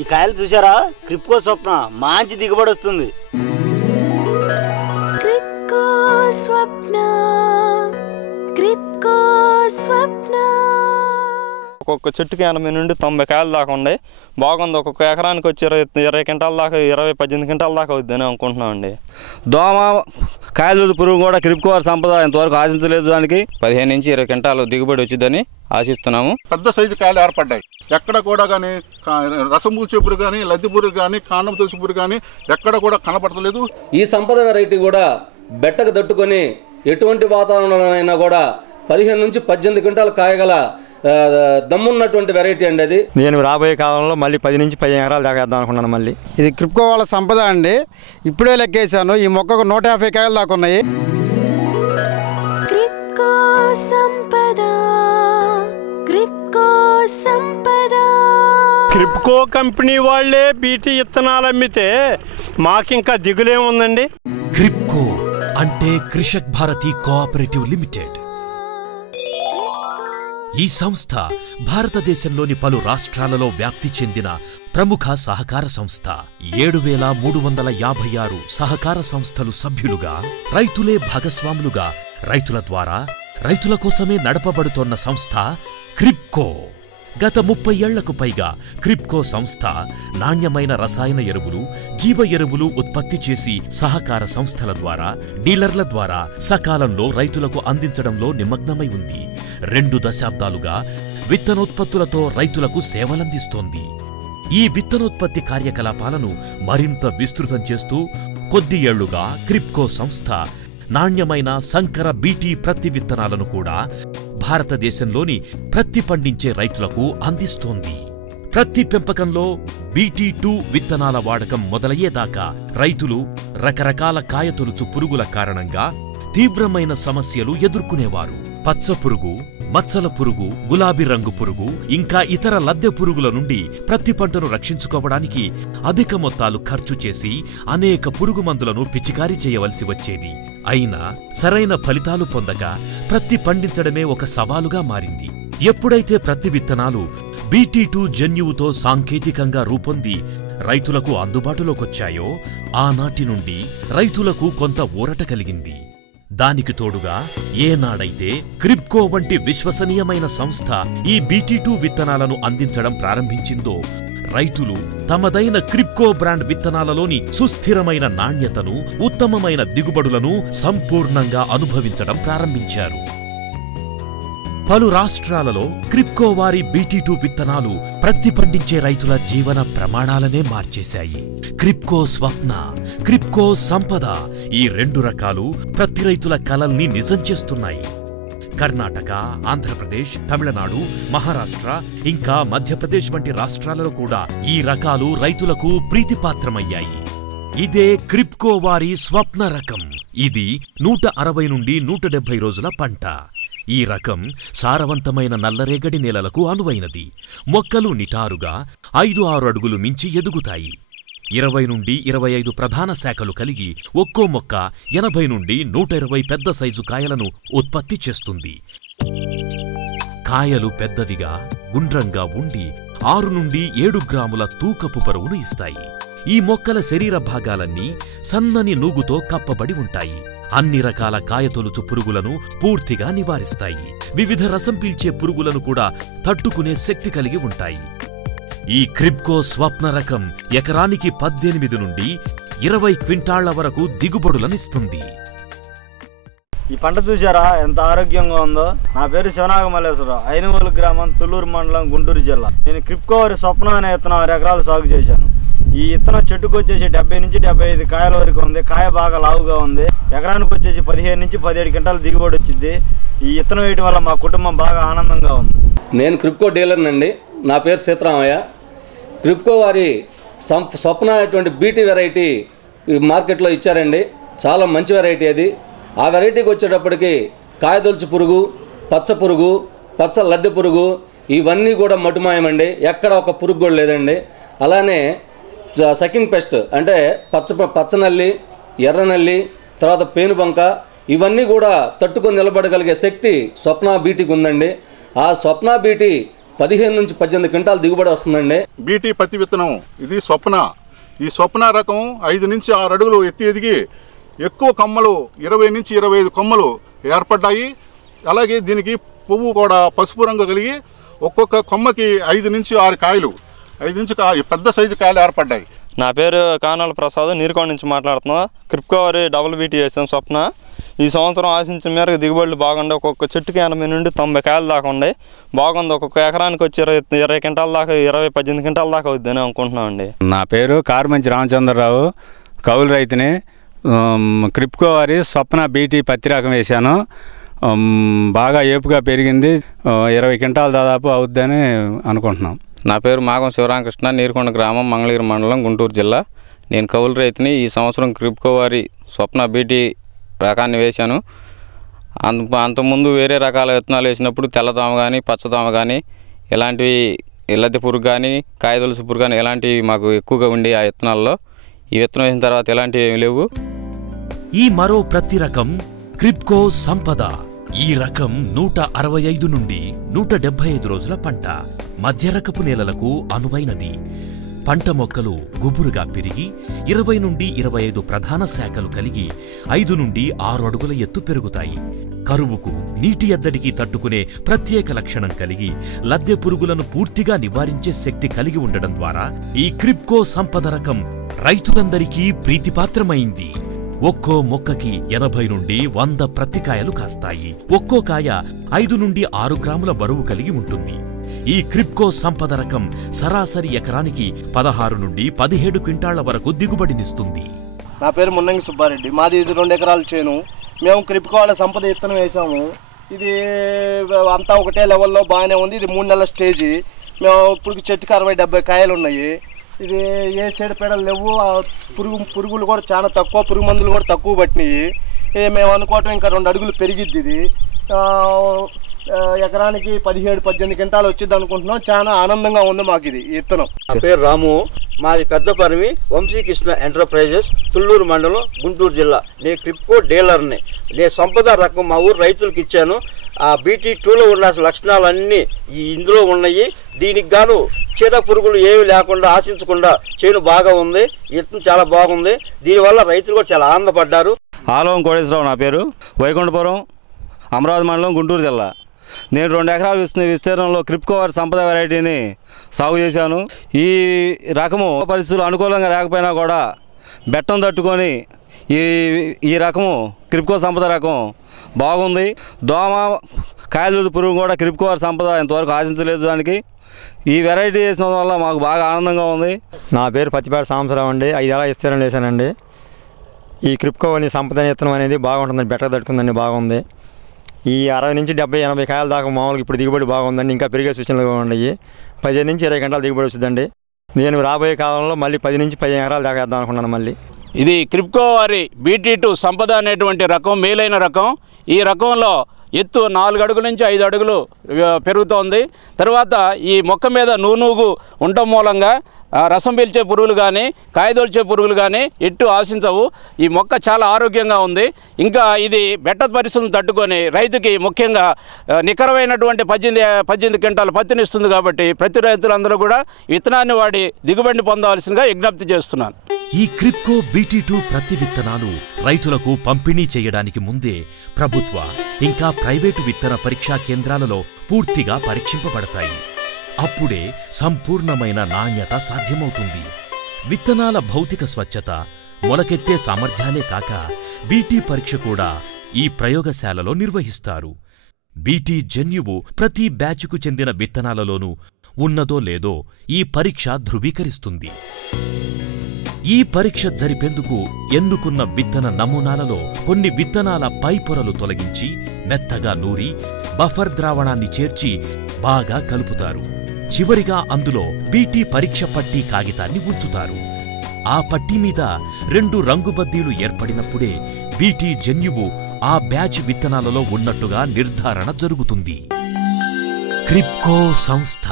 ఈ కాయలు చూసారా? క్రిప్కో స్వప్న మంచి దిగుబడి వస్తుంది. క్రిప్కో స్వప్న, క్రిప్కో స్వప్న. ఒక్కొక్క చెట్టుకి 80 నుండి 90 కాయలు దాకా ఉన్నాయి. బాగుంది. ఒక్కొక్క ఎకరానికి వచ్చి 20 క్వింటాల దాకా 18 క్వింటాల దాకా అవుద్దని అనుకుంటున్నామండి. దోమ కాయలు పురుగు కూడా క్రిప్కో సంపద ఇంతవరకు ఆశించలేదు. దానికి 15 నుంచి 20 క్వింటాలు దిగుబడి వచ్చిందని ఆశిస్తున్నాము. పెద్ద సైజు కాయలు ఏర్పడ్డాయి. ఎక్కడ కూడా కానీ రసంబూచి పురుగు కానీ, లద్ది పురుగు కానీ, కాండం తులసి పురుగు కానీ ఎక్కడ కూడా కనపడలేదు. ఈ సంపద వెరైటీ కూడా బెట్టకు తట్టుకొని ఎటువంటి వాతావరణంలోనైనా కూడా 15 నుంచి 18 క్వింటాలు కాయగల దమ్మున్నటువంటి వెరైటీ అండి అది. నేను రాబోయే కాలంలో మళ్ళీ 10 నుంచి 15 ఎకరాలు దాకేద్దాం అనుకున్నాను. మళ్ళీ ఇది క్రిప్కో వాళ్ళ సంపద అండి. ఇప్పుడే లెక్కేశాను. ఈ మొక్కకు 150 కాయలు దాకా ఉన్నాయి. క్రిప్కో సంపద, క్రిప్కో సంపద. క్రిప్కో కంపెనీ వాళ్ళే బీటీ విత్తనాలు అమ్మితే మాకింకా దిగులేముందండి. క్రిప్కో అంటే కృషక్ భారతి కోఆపరేటివ్ లిమిటెడ్. ఈ సంస్థ భారతదేశంలోని పలు రాష్ట్రాలలో వ్యాప్తి చెందిన ప్రముఖ సహకార సంస్థ. 7356 సహకార సంస్థలు సభ్యులుగా, రైతులే భాగస్వాములుగా, రైతుల ద్వారా రైతుల కోసమే నడపబడుతోన్న సంస్థ క్రిప్కో. గత 30 ఏళ్లకు పైగా క్రిప్కో సంస్థ నాణ్యమైన రసాయన ఎరువులు, జీవ ఎరువులు ఉత్పత్తి చేసి సహకార సంస్థల ద్వారా, డీలర్ల ద్వారా సకాలంలో రైతులకు అందించడంలో నిమగ్నమై ఉంది. 2 దశాబ్దాలుగా విత్తనోత్పత్తులతో రైతులకు సేవలందిస్తోంది. ఈ విత్తనోత్పత్తి కార్యకలాపాలను మరింత విస్తృతం చేస్తూ కొద్ది ఏళ్లుగా క్రిప్కో సంస్థ నాణ్యమైన సంకర బీటీ ప్రత్తి విత్తనాలను కూడా భారతదేశంలోని ప్రత్తి పండించే రైతులకు అందిస్తోంది. ప్రత్తి పెంపకంలో BT2 విత్తనాల వాడకం మొదలయ్యేదాకా రైతులు రకరకాల కాయతొలుచు పురుగుల కారణంగా తీవ్రమైన సమస్యలు ఎదుర్కొనేవారు. పచ్చ పురుగు, మచ్చల పురుగు, గులాబీ రంగు పురుగు, ఇంకా ఇతర లద్దె పురుగుల నుండి ప్రత్తి పంటను రక్షించుకోవడానికి అధిక మొత్తాలు ఖర్చు చేసి అనేక పురుగు మందులను పిచికారీ చేయవలసి వచ్చేది. అయినా సరైన ఫలితాలు పొందక ప్రత్తి పండించడమే ఒక సవాలుగా మారింది. ఎప్పుడైతే ప్రత్తి విత్తనాలు BT2 జన్యువుతో సాంకేతికంగా రూపొంది రైతులకు అందుబాటులోకొచ్చాయో ఆనాటి నుండి రైతులకు కొంత ఊరట కలిగింది. దానికి తోడుగా ఏనాడైతే క్రిప్కో వంటి విశ్వసనీయమైన సంస్థ ఈ BT2 విత్తనాలను అందించడం ప్రారంభించిందో రైతులు తమదైన క్రిప్కో బ్రాండ్ విత్తనాలలోని సుస్థిరమైన నాణ్యతను, ఉత్తమమైన దిగుబడులను సంపూర్ణంగా అనుభవించడం ప్రారంభించారు. పలు రాష్ట్రాలలో క్రిప్కో వారి BT2 విత్తనాలు ప్రత్తి పండించే రైతుల జీవన ప్రమాణాలనే మార్చేశాయి. క్రిప్కో స్వప్న, క్రిప్కో సంపద ఈ 2 రకాలు ప్రతి రైతుల కలల్ని నిజం చేస్తున్నాయి. కర్ణాటక, ఆంధ్రప్రదేశ్, తమిళనాడు, మహారాష్ట్ర ఇంకా మధ్యప్రదేశ్ వంటి రాష్ట్రాలలో కూడా ఈ రకాలు రైతులకు ప్రీతిపాత్రమయ్యాయి. ఇదే క్రిప్కో వారి స్వప్న రకం. ఇది 160 నుండి 170 రోజుల పంట. ఈ రకం సారవంతమైన నల్లరేగడి నేలలకు అనువైనది. మొక్కలు నిటారుగా 5-6 అడుగులు మించి ఎదుగుతాయి. 20 నుండి 25 ప్రధాన శాఖలు కలిగి ఒక్కో మొక్క 80 నుండి 120 పెద్ద సైజు కాయలను ఉత్పత్తి చేస్తుంది. కాయలు పెద్దవిగా, గుండ్రంగా ఉండి 6 నుండి 7 గ్రాముల తూకపు బరువును ఇస్తాయి. ఈ మొక్కల శరీర భాగాలన్నీ సన్నని నూగుతో కప్పబడి ఉంటాయి. అన్ని రకాల కాయతొలుచు పురుగులను పూర్తిగా నివారిస్తాయి. వివిధ రసం పీల్చే పురుగులను కూడా తట్టుకునే శక్తి కలిగి ఉంటాయి. ఈ క్రిప్కో స్వప్న రకం ఎకరానికి 18 నుండి 20 క్వింటాళ్ల వరకు దిగుబడులనిస్తుంది. ఈ పంట చూసారా ఎంత ఆరోగ్యంగా ఉందో. నా పేరు శివనాగమల్లేశ్వరరావు, ఐనవోలు గ్రామం, తుళ్ళూరు మండలం, గుంటూరు జిల్లా. నేను క్రిప్కో వారి స్వప్న అనే విత్తనం 6 ఎకరాలు సాగు చేశాను. ఈ విత్తనం చెట్టుకు వచ్చేసి 70 నుంచి 75 కాయల వరకు ఉంది. కాయ బాగా లావుగా ఉంది. ఎకరానికి వచ్చేసి 15 నుంచి 17 క్వింటాలు దిగుబడి వచ్చింది. ఈ విత్తనం వేయడం వల్ల మా కుటుంబం బాగా ఆనందంగా ఉంది. నేను క్రిప్కో డీలర్నండి. నా పేరు సీతారామయ్య. క్రిప్కో వారి స్వప్న అనేటువంటి బీటీ వెరైటీ మార్కెట్లో ఇచ్చారండి. చాలా మంచి వెరైటీ అది. ఆ వెరైటీకి వచ్చేటప్పటికి కాయదొలుచు పురుగు, పచ్చ పురుగు, పచ్చ లద్దె పురుగు ఇవన్నీ కూడా మటుమాయమండి. ఎక్కడ ఒక పురుగు కూడా లేదండి. అలానే సకింగ్ పెస్ట్ అంటే పచ్చనల్లి, ఎర్రనల్లి, తర్వాత పేనుబంక ఇవన్నీ కూడా తట్టుకొని నిలబడగలిగే శక్తి స్వప్న బీటీకి ఉందండి. ఆ స్వప్న బీటీ 15 నుంచి 18 క్వింటాలు దిగుబడి వస్తుందండి. బీటీ పత్తి విత్తనం ఇది స్వప్న. ఈ స్వప్న రకం 5 నుంచి 6 అడుగులు ఎదిగి ఎక్కువ కొమ్మలు 20 నుంచి 25 కొమ్మలు ఏర్పడ్డాయి. అలాగే దీనికి పువ్వు కూడా పసుపు రంగు కలిగి ఒక్కొక్క కొమ్మకి 5 నుంచి 6 కాయలు, 5 నుంచి పెద్ద సైజు కాయలు ఏర్పడ్డాయి. నా పేరు కానాల ప్రసాద్, నీరుకొండ నుంచి మాట్లాడుతున్నా. క్రిప్కో వారి డబుల్ బీటీ వేసాం స్వప్న. ఈ సంవత్సరం ఆశించిన మేరకు దిగుబడులు బాగుండే. ఒక్కొక్క చెట్టుకి 80 నుండి 90 కాయలు దాకా ఉండే. బాగుంది. ఒక్కొక్క ఎకరానికి వచ్చి 20 క్వింటాల దాకా 18 క్వింటాల దాకా అవుద్దని అనుకుంటున్నామండి. నా పేరు కార్మంచి రామచంద్రరావు, కౌలు రైతుని. క్రిప్కో వారి స్వప్న బీటీ పత్తి రకం వేశాను. బాగా ఏపుగా పెరిగింది. 20 క్వింటాలు దాదాపు అవుద్దని అనుకుంటున్నాం. నా పేరు మాగం శివరామకృష్ణ, నీరుకొండ గ్రామం, మంగళగిరి మండలం, గుంటూరు జిల్లా. నేను కౌలు రైతుని. ఈ సంవత్సరం క్రిప్కో వారి స్వప్న బీటీ రకాన్ని వేశాను. అంతకుముందు వేరే రకాల విత్తనాలు వేసినప్పుడు తెల్లదోమ కానీ, పచ్చదోమ కానీ, ఇలాంటివి లద్దె పురుగు కానీ, కాయదొలుసు పురుగు కానీ ఇలాంటివి మాకు ఎక్కువగా ఉండి ఆ విత్తనాల్లో. ఈ విత్తనం వేసిన తర్వాత ఎలాంటివి ఏమి లేవు. ఈ మరో ప్రతి రకం క్రిప్కో సంపద. ఈ రకం 165 నుండి 175 రోజుల పంట. మధ్య రకపు నేలలకు అనువైనది. పంట మొక్కలు గుబురుగా పెరిగి 20 నుండి 25 ప్రధాన శాఖలు కలిగి 5 నుండి 6 అడుగుల ఎత్తు పెరుగుతాయి. కరువుకు, నీటి ఎద్దడికి తట్టుకునే ప్రత్యేక లక్షణం కలిగి లద్దె పురుగులను పూర్తిగా నివారించే శక్తి కలిగి ఉండడం ద్వారా ఈ క్రిప్కో సంపద రకం రైతులందరికీ ప్రీతిపాత్రమైంది. ఒక్కో మొక్కకి 80 నుండి 100 ప్రతికాయలు కాస్తాయి. ఒక్కో కాయ 5 నుండి 6 గ్రాముల బరువు కలిగి ఉంటుంది. ఈ క్రిప్కో సంపద రకం సరాసరి ఎకరానికి 16 నుండి 17 క్వింటాళ్ల వరకు దిగుబడినిస్తుంది. నా పేరు మున్నంగి సుబ్బారెడ్డి. మాది ఇది 2 ఎకరాల చేను. మేము క్రిప్కో వాళ్ళ సంపద విత్తనం వేసాము. ఇది అంతా ఒకటే లెవెల్లో బాగానే ఉంది. ఇది 3 నెలల స్టేజీ. మేము ఇప్పుడు చెట్టుకి 60-70 కాయలు ఉన్నాయి. ఇది ఏ చీడపీడలు లేవు. పురుగులు కూడా చాలా తక్కువ, పురుగు మందులు కూడా తక్కువ పట్టినాయి. మేము అనుకోవటం ఇంకా 2 అడుగులు పెరిగిద్ది. ఇది ఎకరానికి 17-18 క్వింటాలు వచ్చింది అనుకుంటున్నాం. చాలా ఆనందంగా ఉంది మాకు ఇది విత్తనం. నా పేరు రాము. మాది పెద్దపరిమి, వంశీకృష్ణ ఎంటర్ప్రైజెస్, తుళ్ళూరు మండలం, గుంటూరు జిల్లా. నేను క్రిప్కో డీలర్ని. నేను సంపద రకం మా ఊరు రైతులకు ఇచ్చాను. ఆ BT2లో ఉన్న లక్షణాలన్నీ ఇందులో ఉన్నాయి. దీనికి గాను చీడ పురుగులు ఏమి లేకుండా ఆశించకుండా చేను బాగా ఉంది. విత్తనం చాలా బాగుంది. దీనివల్ల రైతులు కూడా చాలా ఆనందపడ్డారు. ఆలవం కోటేశ్వరరావు నా పేరు, వైకుంఠపురం, అమరావతి మండలం, గుంటూరు జిల్లా. నేను 2 ఎకరాల విస్తీర్ణంలో క్రిప్కో వారి సంపద వెరైటీని సాగు చేశాను. ఈ రకము పరిస్థితులు అనుకూలంగా లేకపోయినా కూడా బెట్టం తట్టుకొని ఈ రకము క్రిప్కో సంపద రకం బాగుంది. దోమ, కాయలు పురుగు కూడా క్రిప్కో వారి సంపద ఇంతవరకు ఆశించలేదు. దానికి ఈ వెరైటీ వేసిన వల్ల మాకు బాగా ఆనందంగా ఉంది. నా పేరు పత్తిపేట సాంబశివరావు అండి. 5 ఎకరాల విస్తీర్ణం వేసానండి. ఈ క్రిప్కో అని సంపద విత్తనం అనేది బాగుంటుందండి. బెట్ట తట్టుకుందండి, బాగుంది. ఈ 60 నుంచి 70-80 కాయల దాకా మామూలుగా ఇప్పుడు దిగుబడి బాగుందండి. ఇంకా పెరిగే సూచనలు ఉన్నాయి. 15 నుంచి 20 క్వింటాల దిగుబడి వస్తుందండి. నేను రాబోయే కాలంలో మళ్ళీ 10 నుంచి 15 ఎకరాలు దాకా వేద్దాం అనుకున్నాను. మళ్ళీ ఇది క్రిప్కో వారి BT2 సంపద అనేటువంటి రకం, మేలైన రకం. ఈ రకంలో ఎత్తు 4 అడుగుల నుంచి 5 అడుగులు పెరుగుతోంది. తర్వాత ఈ మొక్క మీద నూనూగు ఉండటం మూలంగా రసం పీల్చే పురుగులు కానీ, కాయదొల్చే పురుగులు కానీ ఎట్టు ఆశించవు. ఈ మొక్క చాలా ఆరోగ్యంగా ఉంది. ఇంకా ఇది బెట్ట పరిస్థితులను తట్టుకొని రైతుకి ముఖ్యంగా నికరమైనటువంటి 18 క్వింటాల పత్తిని ఇస్తుంది. కాబట్టి ప్రతి రైతులందరూ కూడా విత్తనాన్ని వాడి దిగుబడిని పొందవలసిందిగా విజ్ఞప్తి చేస్తున్నాను. ఈ క్రిప్కో BT2 ప్రతి విత్తనాలు రైతులకు పంపిణీ చేయడానికి ముందే ప్రభుత్వ ఇంకా ప్రైవేటు విత్తన పరీక్షా కేంద్రాలలో పూర్తిగా పరీక్షింపబడతాయి. అప్పుడే సంపూర్ణమైన నాణ్యత సాధ్యమవుతుంది. విత్తనాల భౌతిక స్వచ్ఛత, మొలకెత్తే సామర్థ్యాలే కాక BT పరీక్ష కూడా ఈ ప్రయోగశాలలో నిర్వహిస్తారు. BT జన్యువు ప్రతి బ్యాచ్కు చెందిన విత్తనాలలోనూ ఉన్నదో లేదో ఈ పరీక్ష ధృవీకరిస్తుంది. ఈ పరీక్ష జరిపేందుకు ఎన్నుకున్న విత్తన నమూనాలలో కొన్ని విత్తనాల పై పొరలు తొలగించి మెత్తగా నూరి బఫర్ ద్రావణాన్ని చేర్చి బాగా కలుపుతారు. చివరిగా అందులో బీటీ పరీక్ష పట్టీ కాగితాన్ని ఉంచుతారు. ఆ పట్టీ మీద 2 రంగు బద్దీలు ఏర్పడినప్పుడే బీటీ జన్యువు ఆ బ్యాచ్ విత్తనాలలో ఉన్నట్టుగా నిర్ధారణ జరుగుతుంది. క్రిప్కో సంస్థ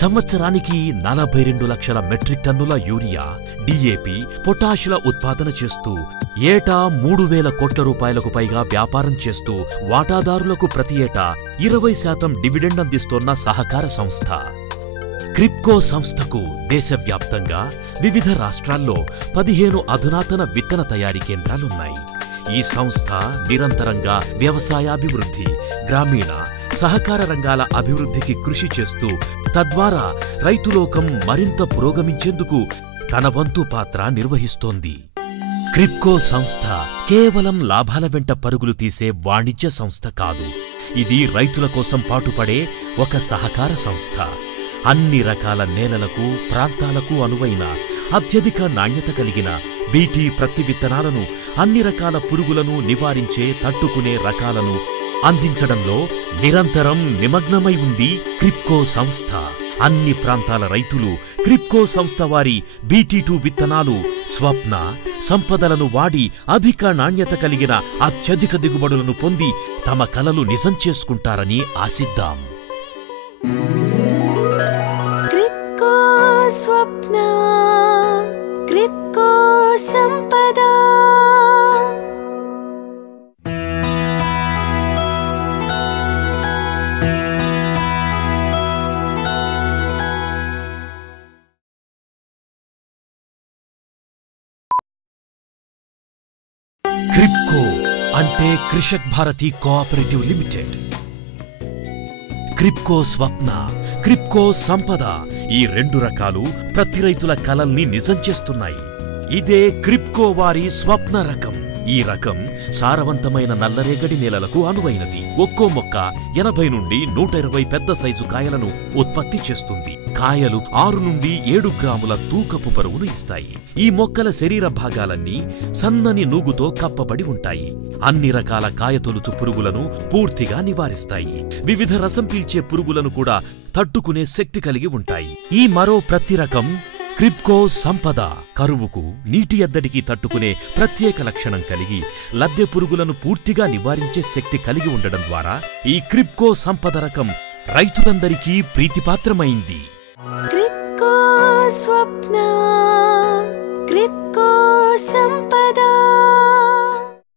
సంవత్సరానికి 42 లక్షల మెట్రిక్ టన్నుల యూరియా, డిఏపి, పొటాషుల ఉత్పాదన చేస్తూ ఏటా 3,000 కోట్ల రూపాయలకు పైగా వ్యాపారం చేస్తూ వాటాదారులకు ప్రతి ఏటా 20% డివిడెండ్ అందిస్తోన్న సహకార సంస్థ. క్రిప్కో సంస్థకు దేశవ్యాప్తంగా వివిధ రాష్ట్రాల్లో 15 అధునాతన విత్తన తయారీ కేంద్రాలున్నాయి. ఈ సంస్థ నిరంతరంగా వ్యవసాయాభివృద్ధి, గ్రామీణ, సహకార రంగాల అభివృద్ధికి కృషి చేస్తూ తద్వారా రైతులోకం మరింత పురోగమించేందుకు తన వంతు పాత్ర నిర్వహిస్తోంది. క్రిప్కో సంస్థ కేవలం లాభాల వెంట పరుగులు తీసే వాణిజ్య సంస్థ కాదు. ఇది రైతుల కోసం పాటుపడే ఒక సహకార సంస్థ. అన్ని రకాల నేలలకు, ప్రాంతాలకు అనువైన అత్యధిక నాణ్యత కలిగిన బీటీ ప్రతి విత్తనాలను, అన్ని రకాల పురుగులను నివారించే తట్టుకునే రకాలను అందించడంలో నిరంతరం నిమగ్నమై ఉంది క్రిప్కో సంస్థ. అన్ని ప్రాంతాల రైతులు క్రిప్కో సంస్థ వారి BT2 విత్తనాలు, స్వప్న, సంపదలను వాడి అధిక నాణ్యత కలిగిన అత్యధిక దిగుబడులను పొంది తమ కలలు నిజం చేసుకుంటారని ఆశిద్దాం. క్రిప్కో స్వప్న, క్రిప్కో సంపద. క్రిప్కో అంటే కృషక్ భారతి కోఆపరేటివ్ లిమిటెడ్. క్రిప్కో స్వప్న, క్రిప్కో సంపద ఈ 2 రకాలు ప్రతి రైతుల కలల్ని నిజం చేస్తున్నాయి. ఇదే క్రిప్కో వారి స్వప్న రకం. ఈ రకం సారవంతమైన నల్లరేగడి నేలలకు అనువైనది. ఒక్కో మొక్క 80 నుండి 120 పెద్ద సైజు కాయలను ఉత్పత్తి చేస్తుంది. కాయలు 6 నుండి 7 గ్రాముల తూకపు బరువును ఇస్తాయి. ఈ మొక్కల శరీర భాగాలన్నీ సన్నని నూగుతో కప్పబడి ఉంటాయి. అన్ని రకాల కాయతొలుచు పురుగులను పూర్తిగా నివారిస్తాయి. వివిధ రసం పీల్చే పురుగులను కూడా తట్టుకునే శక్తి కలిగి ఉంటాయి. ఈ మరో ప్రతి రకం క్రిప్కో సంపద కరువుకు, నీటి ఎద్దడికి తట్టుకునే ప్రత్యేక లక్షణం కలిగి లద్దె పురుగులను పూర్తిగా నివారించే శక్తి కలిగి ఉండడం ద్వారా ఈ క్రిప్కో సంపద రకం రైతులందరికీ ప్రీతిపాత్రమైంది. క్రిప్కో స్వప్న, క్రిప్కో సంపద.